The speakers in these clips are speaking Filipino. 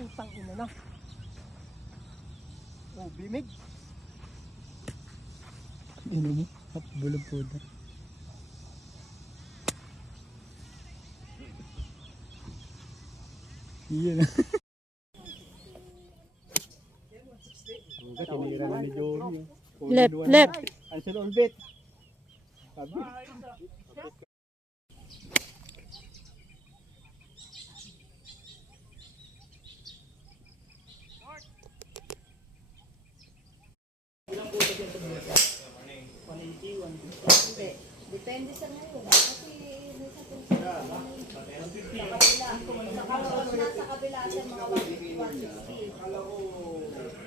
Putang ina na. Oh, bimig. Ino mo, bulog po na. Iyan na. Tinira na ni Joey. Left, left. Ansel Olbet. Sabi. Depende sa ngayon. Kasi nasa kabila sa mga 150, 160.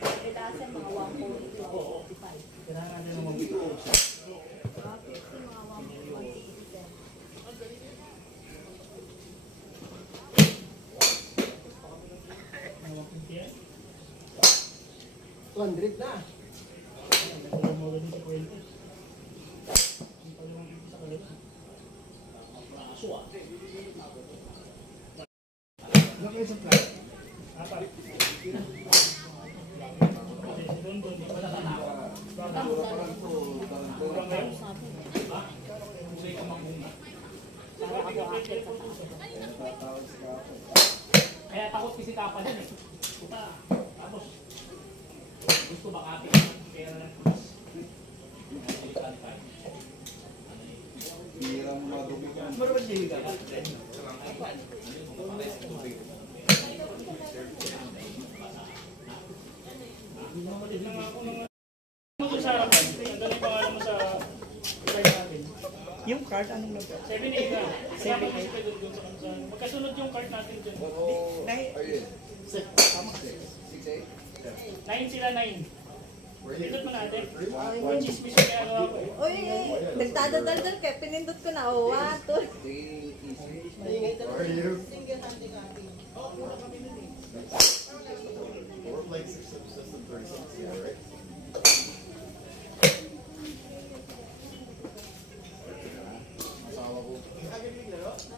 Kabila sa mga 140, 155. Kailangan na naman dito. 150, mga 160. 200 na. Kaya takot kasi kapan yan eh. Tapos gusto makapit ng pera ng pulis. Yung card, anong number? 7-8 na. 7-8. Magkasunod yung card natin dyan. 9 sila, 9. Pindot mo natin. Chismis yung ginagawa ko eh. Uy, nagdadaldal kaya pinindot ko na. Oh, 1, 2. Or like system 36, yeah, right?